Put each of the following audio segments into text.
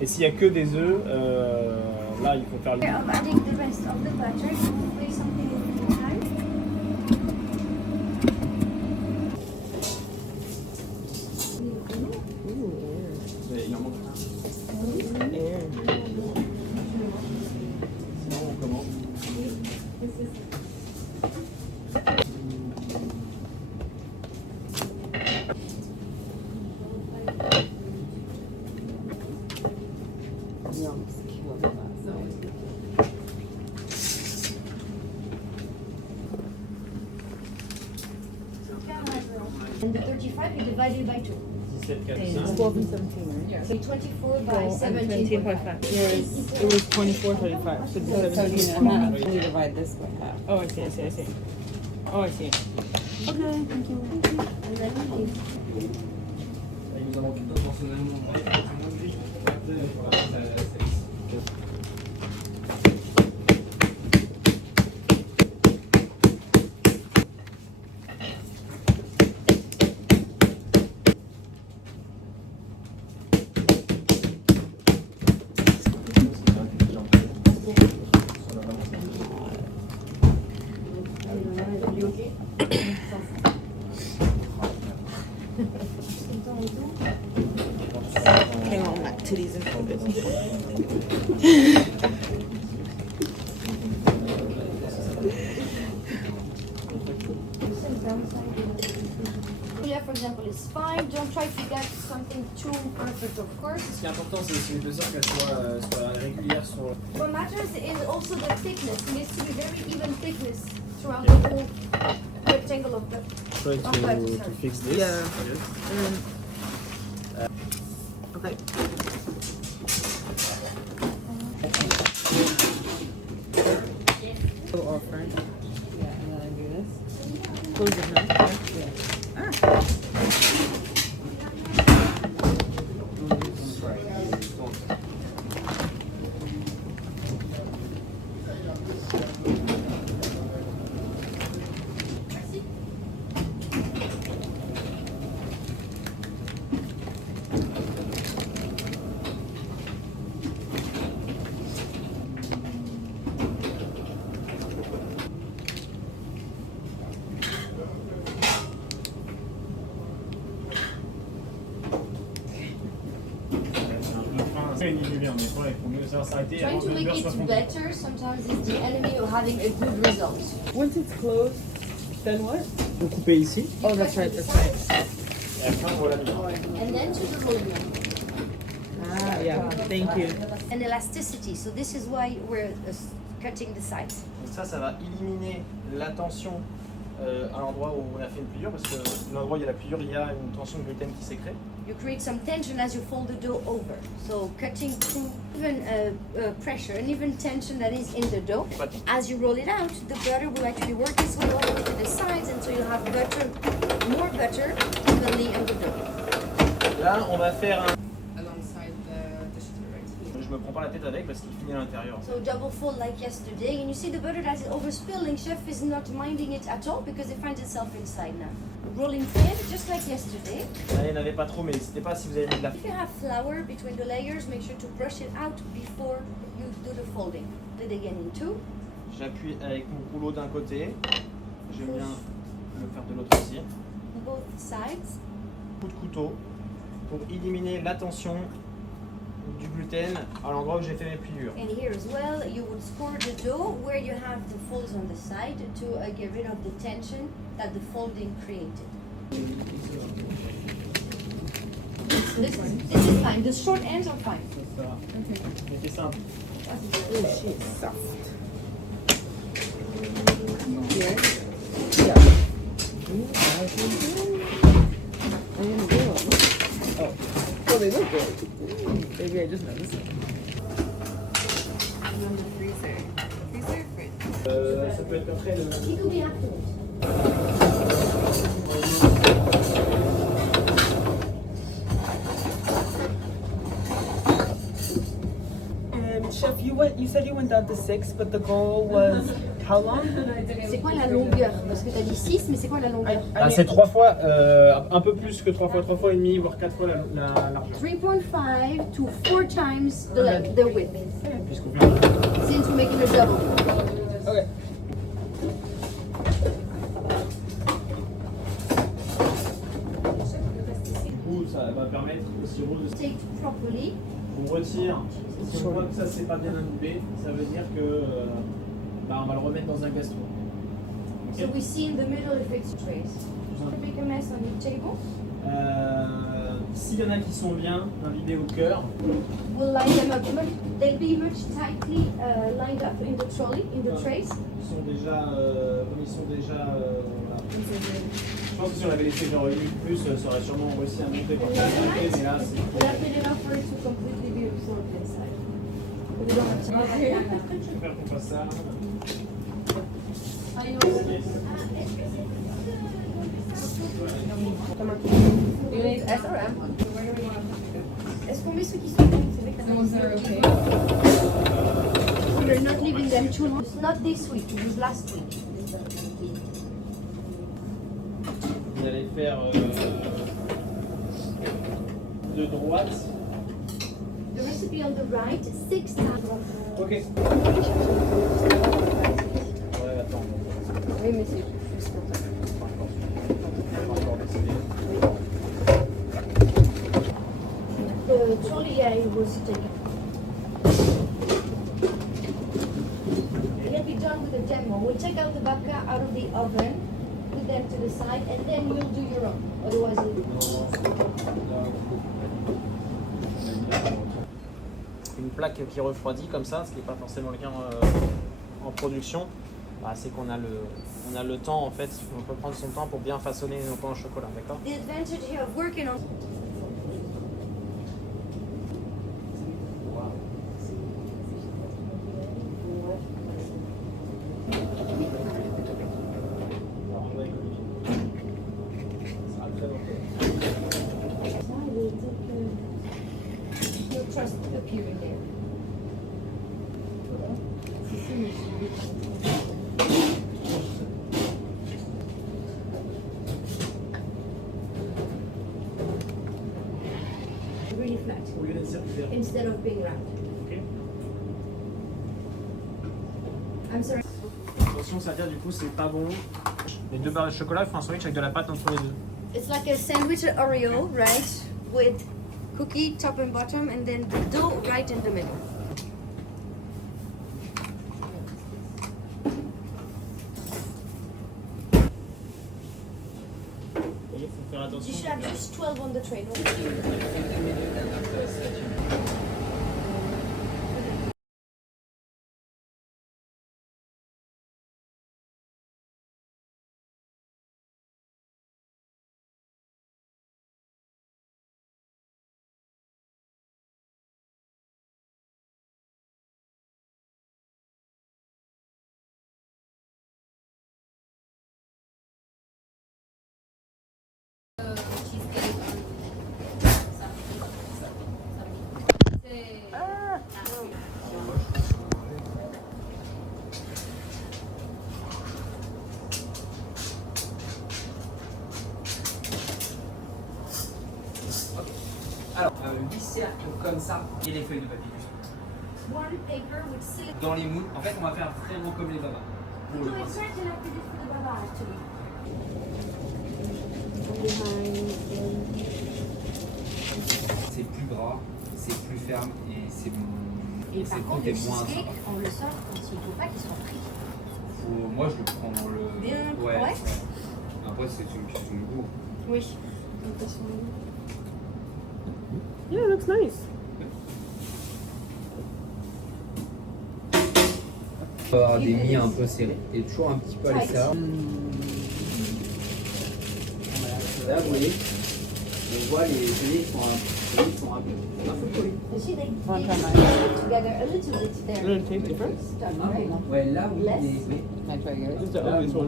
Et s'il n'y a que des œufs, là, il faut faire le... I'm adding the rest of the butter. Can you play something in the meantime? Il en manque un. Sinon, on commence. And the 35 you divide it by 2. 17, 12 and 17, right? So 24 by 17.5. 17.5. Yours, it was 24.35. Should be 17.5. We divide this by half. Oh, I see. Oh, I see. Okay, thank you. And then we leave. Il nous a manqué intentionnellement. Hang on, my titties and shoulders. Yeah, for example, is fine. Don't try to get something too perfect, of course. Ce qui est important, c'est aussi l'épaisseur qu'elle soit régulière sur... What matters is also the thickness. It needs to be very even thickness throughout the whole rectangle of the. Try to fix this. Yeah. Okay. Go off, right? Yeah, and then I do this. Close it, huh? Trying to make it better sometimes is the enemy of having a good result. Once it's closed, then what? Vous coupez ici. Oh, that's right, that's right. Et après, on voit la And then to the rolling. Ah, yeah, thank you. And elasticity. So this is why we're cutting the sides. Donc ça va éliminer la tension à l'endroit où on a fait une pliure, parce que l'endroit où il y a la pliure, il y a une tension de gluten qui s'est créée. You create some tension as you fold the dough over. So cutting through even pressure and even tension that is in the dough. As you roll it out, the butter will actually work its way all the way to the sides, and so you'll have butter, more butter evenly in the dough. Là, on va faire un... Alongside the shooter right here. Je me prends pas la tête avec parce qu'il finit à l'intérieur. So double fold like yesterday, and you see the butter that is overspilling. Chef is not minding it at all because it finds itself inside now. Rolling thin, just like yesterday. Là, il n'y en avait pas trop, mais n'hésitez pas si vous avez mis de la... If you have flour between the layers, make sure to brush it out before you do the folding. Do it again in two. J'appuie avec mon rouleau d'un côté. J'aime bien le faire de l'autre aussi. Both sides. Coup de couteau pour éliminer la tension du gluten à l'endroit où j'ai fait mes pliures. And here as well, you would score the dough where you have the folds on the side to get rid of the tension that the folding created. This is fine. The short ends are fine. Ça va. Mettez simple. Oh, she's soft. Yeah. Oh, they look good. Maybe I just noticed it. And then the freezer. Freezer, fridge. Ça peut être après le... It could be afterwards. Chef, you said you went down to 6, but the goal was How long? C'est quoi la longueur? Parce que tu as dit 6, mais c'est quoi la longueur? Ah, c'est 3 fois, un peu plus que 3 fois et demi, voire 4 fois la largeur. 3.5 to 4 times the width. Puisqu'au final, Since we're making a double. Okay. du coup, ça va permettre au sirop de... Take properly. On retire. Si on voit que ça c'est pas bien imbibé, ça veut dire que on va le remettre dans un gaston. So we see in the middle if it's trays. Make a mess on your table. S'il y en a qui sont bien imbibés au cœur, We'll line them up. They'll be much tightly lined up in the trolley, in the trays. ils sont déjà, comme ils sont déjà, voilà. Je pense que si on avait laissé genre une minute plus, ça aurait sûrement réussi à monter quand on a monté, mais là c'est Rapid enough for it to completely be absorbed inside. We don't have to. Je préfère qu'on fasse ça. You need S or M? Where do we want to Est-ce qu'on met ceux qui sont bons? C'est vrai que put it? Those are okay. we're not leaving them too long. It's not this week, it was last week. Vous allez faire de droite. The recipe on the right, 6 times. Ok. Ouais, attends. Oui, mais c'est juste pour ça. The trolley I was taking. We'll be done with the demo. We'll take out the babka out of the oven, put them to the side, and then you'll do your own. Otherwise, Une plaque qui refroidit comme ça, ce qui n'est pas forcément le cas en production, c'est qu'on a le temps en fait, on peut prendre son temps pour bien façonner nos pains au chocolat, d'accord? the advantage here of working on. No trust appearing there. Really flat Au lieu d'être circulaire. instead of being round. Ok. I'm sorry. Attention, ça veut dire du coup c'est pas bon. Les 2 barres de chocolat, il faut un sandwich avec de la pâte entre les deux. It's like a sandwich Oreo, right? With cookie top and bottom, and then the dough right in the middle. Il faut faire attention. You should have just 12 on the tray. No? Alors, 8 cercles comme ça et les feuilles de papier. One paper with silicone. Dans les moules, en fait, on va faire vraiment comme les babas. Pour le No, it's principe. not like this for the baba actually. C'est plus gras, c'est plus ferme et c'est Et par contre, côté le moins cheesecake, sympa. on le sort quand il ne faut pas qu'il soit pris. Moi, je le prends dans le. Bien, ouais. ouais. Après, c'est une question de goût. Oui. Yeah, it looks nice. On va avoir des mi un peu serrés et toujours un petit peu à l'extérieur. Là, vous voyez, on voit les gelées sont un peu collés. You see, they One time stick together a little bit there. Little taste difference? Stuck, right? Ouais, là, oui, Less. mais I try yours. là, on voit.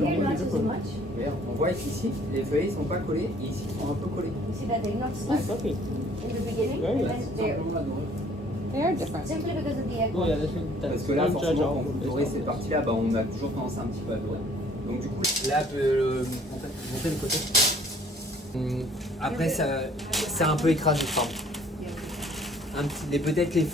Here, not as much. Regarde, on voit ici, les feuilles ne sont pas collées et ici, ils sont un peu collées. You see that they're not stuck in the beginning, and then they're They are different. Simply because of the egg. Oh, yeah, this one, Parce que là, don't judge forcément, all. quand vous dorez ces parties-là, bah, on a toujours tendance un petit peu à dorer. Donc du coup, là, monter le côté. Après, ça, c'est un peu écrasé, pardon. Peut-être les